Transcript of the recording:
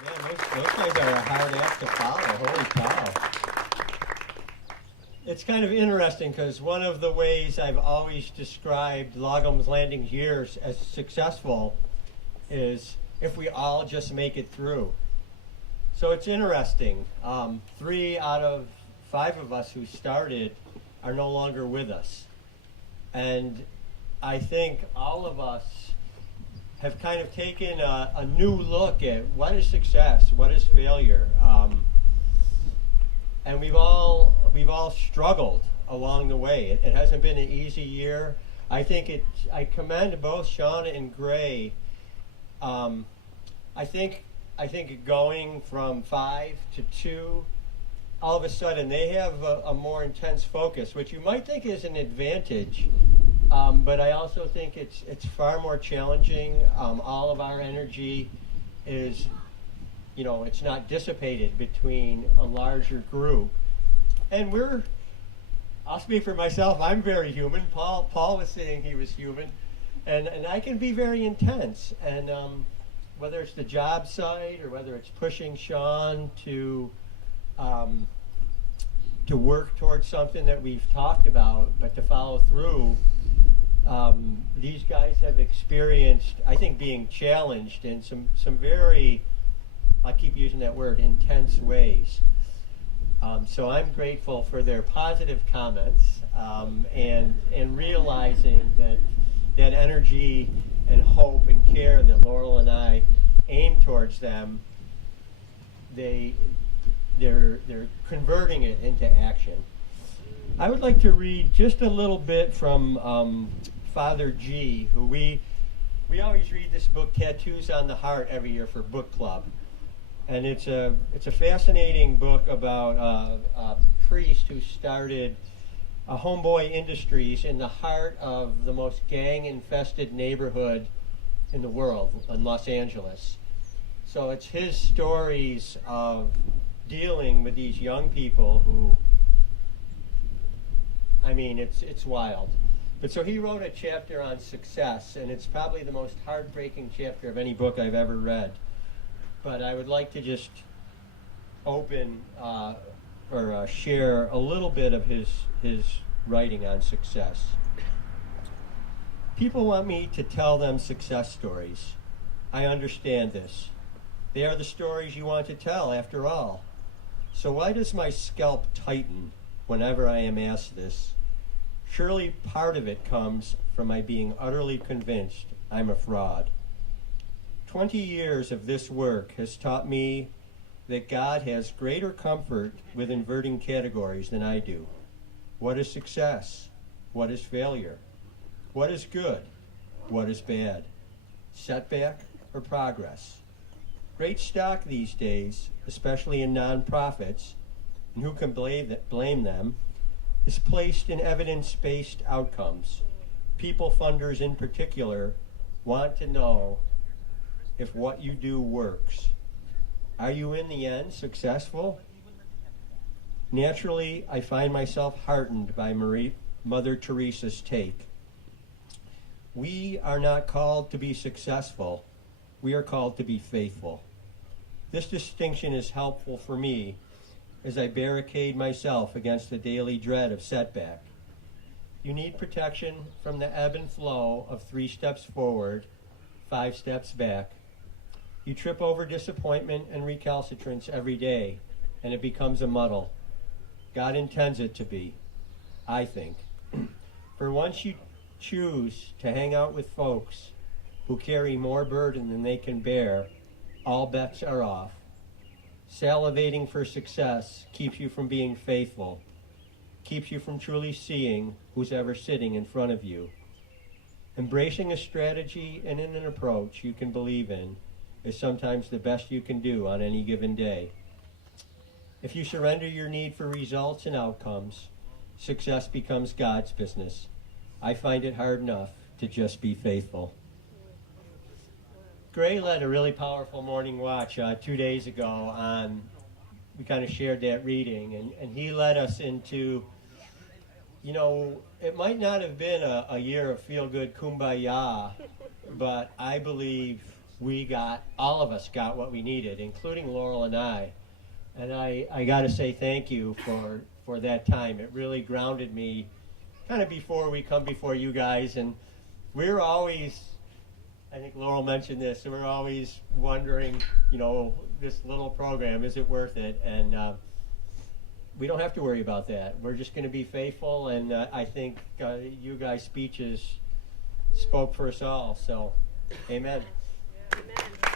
Man, those guys are a hard act to follow. Holy cow. It's kind of interesting because one of the ways I've always described Logham's Landing's years as successful is if we all just make it through. So it's interesting. 3 out of 5 of us who started are no longer with us. And I think all of us have kind of taken a new look at what is success, what is failure, and we've all struggled along the way. It hasn't been an easy year. I think I commend both Shauna and Gray. I think going from 5 to 2, all of a sudden they have a more intense focus, which you might think is an advantage. But I also think it's far more challenging. All of our energy is, it's not dissipated between a larger group. And I'll speak for myself, I'm very human. Paul was saying he was human. And I can be very intense. And whether it's the job site or whether it's pushing Sean to work towards something that we've talked about, but to follow through, these guys have experienced, I think, being challenged in some very, I keep using that word, intense ways. So I'm grateful for their positive comments and realizing that energy and hope and care that Laurel and I aim towards them, they're converting it into action. I would like to read just a little bit from Father G, who we always read this book, Tattoos on the Heart, every year for book club. And it's a fascinating book about a priest who started Homeboy Industries in the heart of the most gang-infested neighborhood in the world, in Los Angeles. So it's his stories of dealing with these young people who, it's wild. But so he wrote a chapter on success, and it's probably the most heartbreaking chapter of any book I've ever read. But I would like to just open or share a little bit of his writing on success. People want me to tell them success stories. I understand this. They are the stories you want to tell, after all. So why does my scalp tighten whenever I am asked this? Surely part of it comes from my being utterly convinced I'm a fraud. 20 years of this work has taught me that God has greater comfort with inverting categories than I do. What is success? What is failure? What is good? What is bad? Setback or progress? Great stock these days, especially in nonprofits, and who can blame them, is placed in evidence-based outcomes. People funders in particular want to know if what you do works. Are you in the end successful? Naturally, I find myself heartened by Mother Teresa's take. We are not called to be successful. We are called to be faithful. This distinction is helpful for me as I barricade myself against the daily dread of setback. You need protection from the ebb and flow of 3 steps forward, 5 steps back. You trip over disappointment and recalcitrance every day, and it becomes a muddle. God intends it to be, I think. For once you choose to hang out with folks who carry more burden than they can bear, all bets are off. Salivating for success keeps you from being faithful, keeps you from truly seeing who's ever sitting in front of you. Embracing a strategy and an approach you can believe in is sometimes the best you can do on any given day. If you surrender your need for results and outcomes, success becomes God's business. I find it hard enough to just be faithful. Gray led a really powerful morning watch 2 days ago we kind of shared that reading, and he led us into, it might not have been a year of feel-good kumbaya, but I believe all of us got what we needed, including Laurel and I. And I got to say thank you for that time. It really grounded me kind of before we come before you guys. And we're always, I think Laurel mentioned this, so we're always wondering, this little program, is it worth it? And we don't have to worry about that. We're just going to be faithful, and I think you guys' speeches spoke for us all. So, amen. Amen.